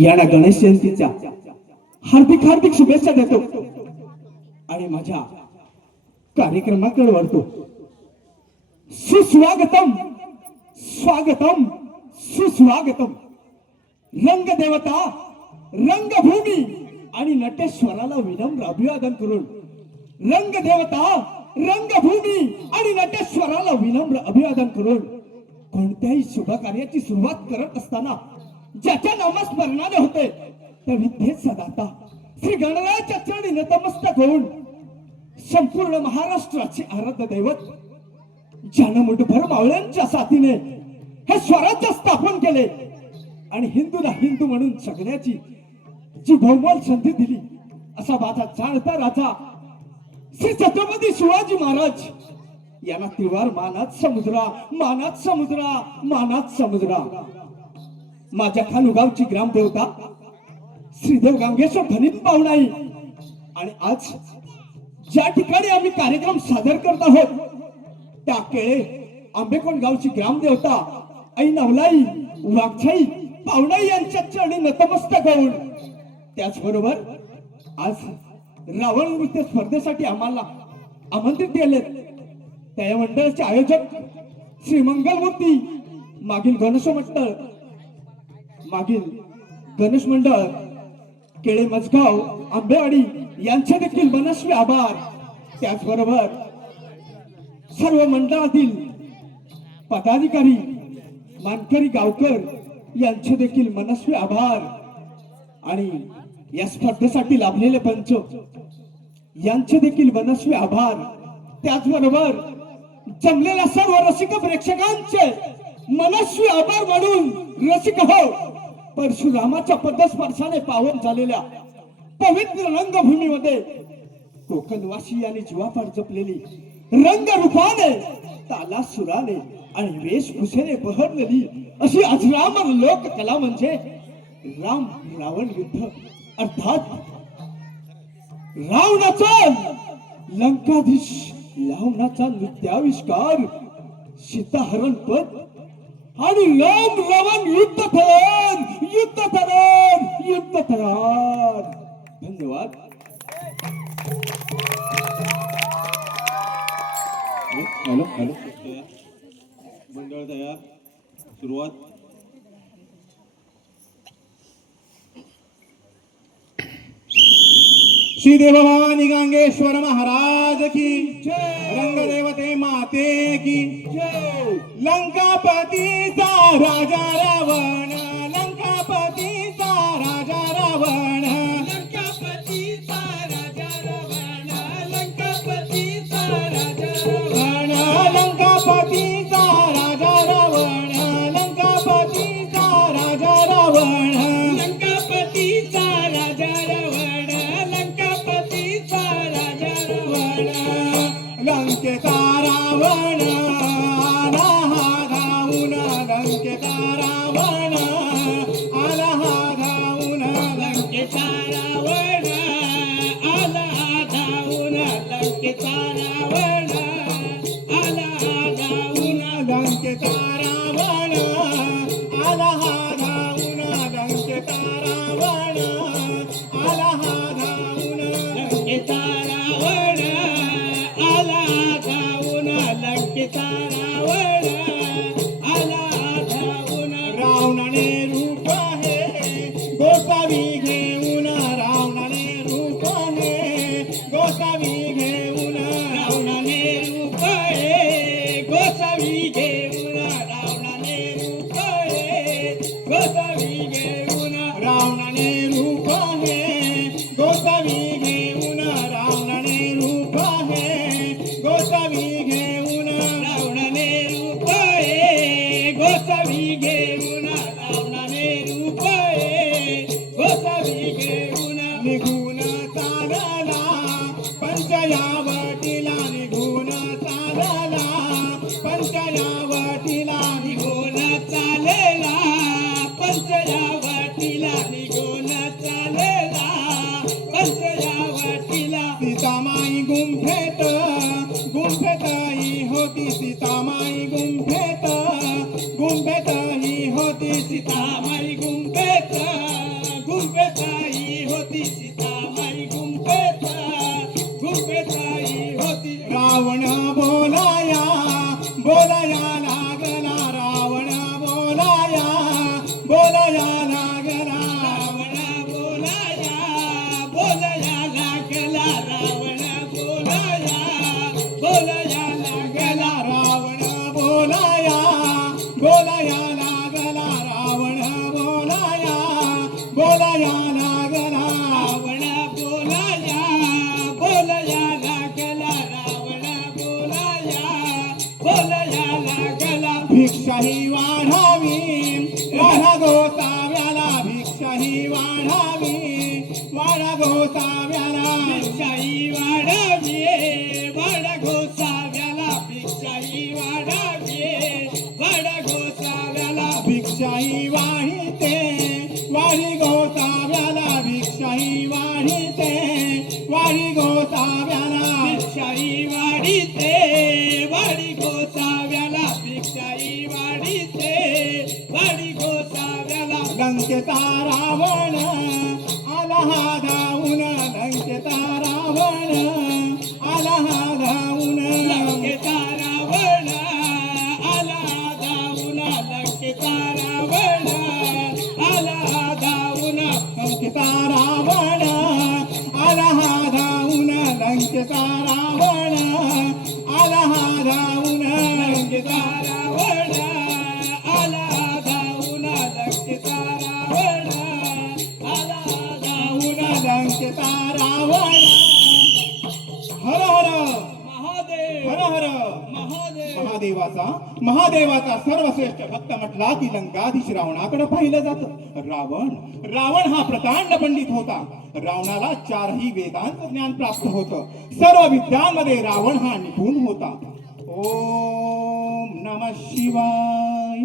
यांना गणेश जयंतीच्या हार्दिक हार्दिक शुभेच्छा देतो. आणि माझ्या कार्यक्रमाकडे वळतो. सुस्वागतम स्वागतम सुस्वागतम. रंगदेवता रंगभूमी आणि नटेश्वराला विनम्र अभिवादन करून रंगदेवता रंगभूमी आणि नटेश्वराला विनम्र अभिवादन करून कोणत्याही शुभ कार्याची सुरुवात करत असताना ज्याच्या नामस्मरणाने होते त्या विद्येत सदाता. श्री गणरायाच्या चरणी नतमस्तक होऊन संपूर्ण महाराष्ट्राचे आराध्य दैवत ज्यानं मुठभर मावळ्यांच्या साथीने हे स्वराज्य स्थापन केले आणि हिंदूला हिंदू म्हणून जगण्याची जी बहुमोल संधी दिली असा माझा जाणता राजा श्री छत्रपती शिवाजी महाराज यांना त्रिवार मानात समुद्रा मानात समुद्रा मानात समुद्रा. माझ्या खानुगावची ग्रामदेवता श्रीदेव गांगेश्वर धनित पाहुणाई आणि आज ज्या ठिकाणी आम्ही कार्यक्रम सादर करत आहोत त्या केळे आंबेकोण गावची ग्रामदेवता आई नवलाई वाघछाई पाहुणाई यांच्या चरणी नतमस्तक होऊन त्याचबरोबर आज रावण नृत्य स्पर्धेसाठी आम्हाला आमंत्रित केले त्या मंडळाचे आयोजक श्री मंगलमूर्ती मागील गणेश मंडळ मागील गणेश मंडळ केळे मजगाव आंबेवाडी यांचे देखील मनस्वी आभार. त्याचबरोबर सर्व मंडळातील पदाधिकारी मानकरी गावकर यांचे देखील मनस्वी आभार. आणि या स्पर्धेसाठी लाभलेले पंच यांचे देखील मनस्वी आभार. त्याचबरोबर जमलेल्या सर्व रसिक प्रेक्षकांचे मनस्वी आभार म्हणून रसिक हो. परशुरामाच्या पदस्पर्शाने पावन झालेल्या पवित्र रंगभूमीमध्ये कोकणवासी आणि जीवापाड जपलेली रंगरूपाने ताला सुराने आणि वेशभूषेने बहरलेली अशी अजरामर लोककला म्हणजे राम रावण युद्ध. अर्थात रावणाचा लंकाधीश लावणाचा नृत्याविष्कार सीताहरण पद आणि राम रावण युद्ध फलन युद्ध फलन युद्ध फलन धन्यवाद. Hello hello. मंडळ तयार सुरुवात. श्री देवभवानी गांगेश्वर महाराज की रंगदेवते माते की लंकापतीचा राजा रावण। रूपे गोसावी घेऊन निघून चालला पंचया वाटीला निघून चालला पंचया वाटीला निघून चालेला पंचया वाटीला निघून चालेला पंचया वाटीला सीतामाई गुंफेत गुंफेताई होती सीतामाई. गोसाव्याला भिक्षा ही वाढावी. वाढा गोसाव्याला भिक्षाही वाढा. ತಾರಾವಣ ಅಲಹಾದ ಉನ ನಂಗೆ ತಾರಾವಣ ಅಲಹಾದ ಉನ ನಂಗೆ ತಾರಾವಣ ಅಲಹಾದ ಉನ ನಂಗೆ ತಾರಾವಣ ಅಲಹಾದ ಉನ ನಂಗೆ ತಾರಾವಣ ಅಲಹಾದ ಉನ ನಂಗೆ ತಾರ महादेवाचा सर्वश्रेष्ठ भक्त म्हटला की लंकाधीश रावणाकडे पाहिलं जात. रावण रावण हा प्रकांड पंडित होता. रावणाला चारही वेदांत ज्ञान प्राप्त होतं. सर्व विद्यांमध्ये रावण हा निपुण होता. ओम नम शिवाय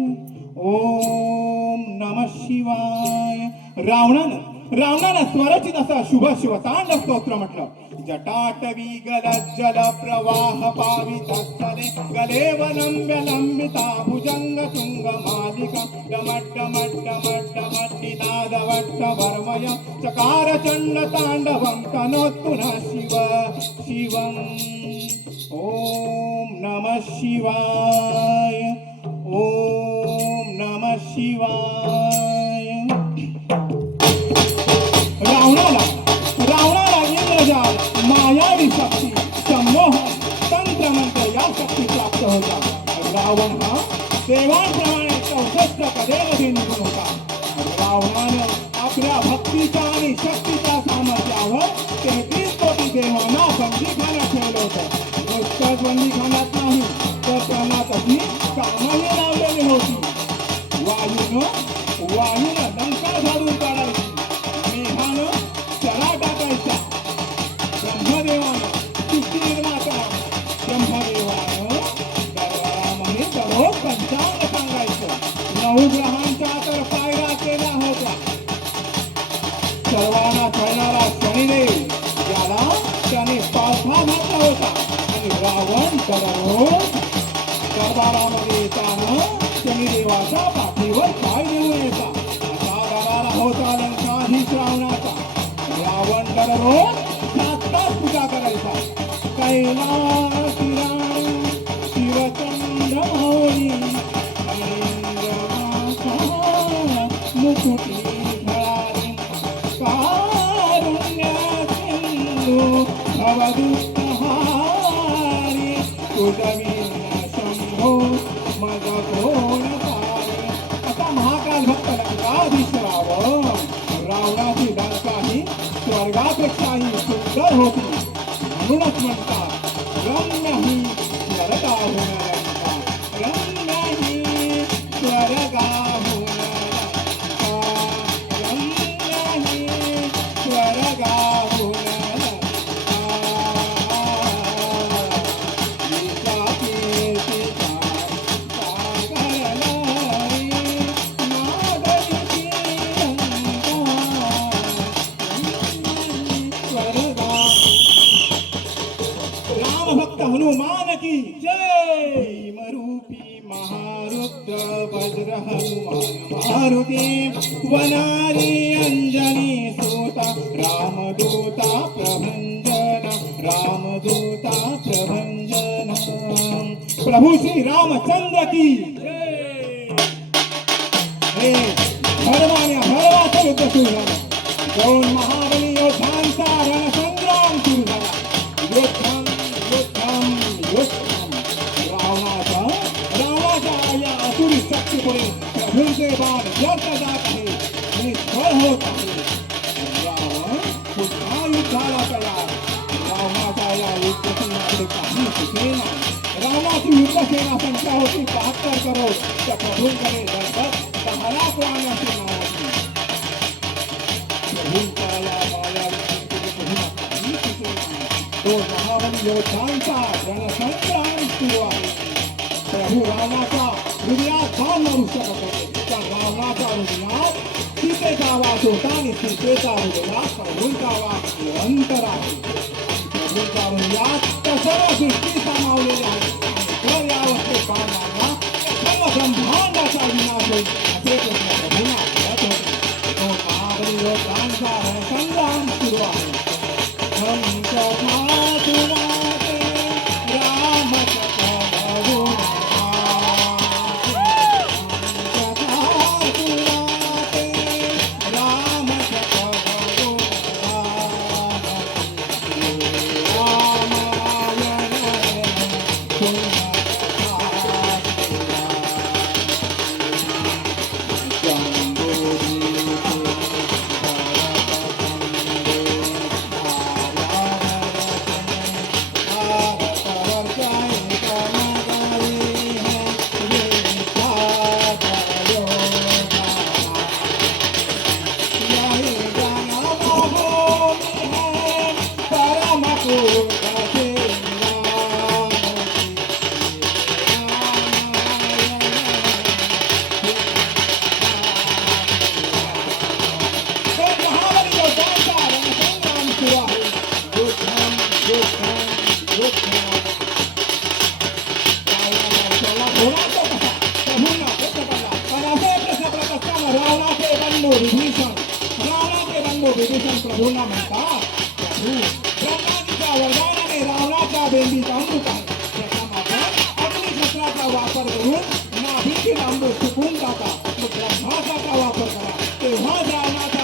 ओम नम शिवाय. रावणानं रावणानं स्वरचित असा शुभ शिवतांड स्तोत्र म्हटलं. जटाटवी गलज्जलप्रवाहपावि तत्करे गलेवलम्ब्य लम्बिता भुजङ्गतुङ्गमादिकं डमड्डमड्डमड्डमड्डिदालमट्टभरमय चकारचण्डताण्डवं कनोत्पुनः शिव शिवम् ॐ नमः शिवाय ॐ नमः शिवाय। रावण हा देवाप्रमाणे चौसष्ट कधेमध्ये निघून होता. रावणानं आपल्या भक्तीच्या आणि शक्तीच्या सामर्थ्यावर तेहतीस कोटी देवांना बंदीखाना ठेवलं होतं. नुसतंच बंदीखान्यात नाही तर त्यांना तशी कामही लावलेली होती. रावण दररोज दरबारामध्ये येताना शनिदेवाच्या पाठीवर पाय देऊ येता आता दरारा होता लंकाधीश रावणाचा रावण दररोज सात तास पूजा करायचा कैलास राणी शिवचंद्र माऊली मुकुटी घाली कारुण्य सिंधू सुंदर होती म्हणूनच म्हणतात रम्य भक्त हनुमान की जय। भीमरूपी महारुद्र वज्र हनुमान मारुती वनारी अंजनी सोता रामदूता प्रभंजन रामदूता प्रभंजन। प्रभु श्री रामचंद्र की जय। युद्धसेनाकडे काही सुचेना रावणाची युद्धसेना संख्या होती बहात्तर करोड त्या प्रभूंकडे दरबत दहा लाख वाण्याची नावाची प्रभूंच्या या मायावीचे प्रभूंना काही सुचेना तो महाबली योद्धांचा रणसंग्राम सुरू आहे प्रभू रावणाचा हृदयात बाण मारू शकत होते त्या रावणाच्या हृदयात सीतेचा वास होता आणि सीतेचा हृदयात प्रभूंचा वास निरंतर आहे प्रभूंच्या हृदयात त्या सर्व सृष्टी सामावलेल्या आहेत आणि जर या अवस्थेत बाण सर्व ब्रह्मांडाचा विनाश होईल अग्निशस्त्राचा वापर करून नाभीतील लांबू चुकून जाता मग ब्रह्मास्त्राचा वापर करा. तेव्हा जाण्याचा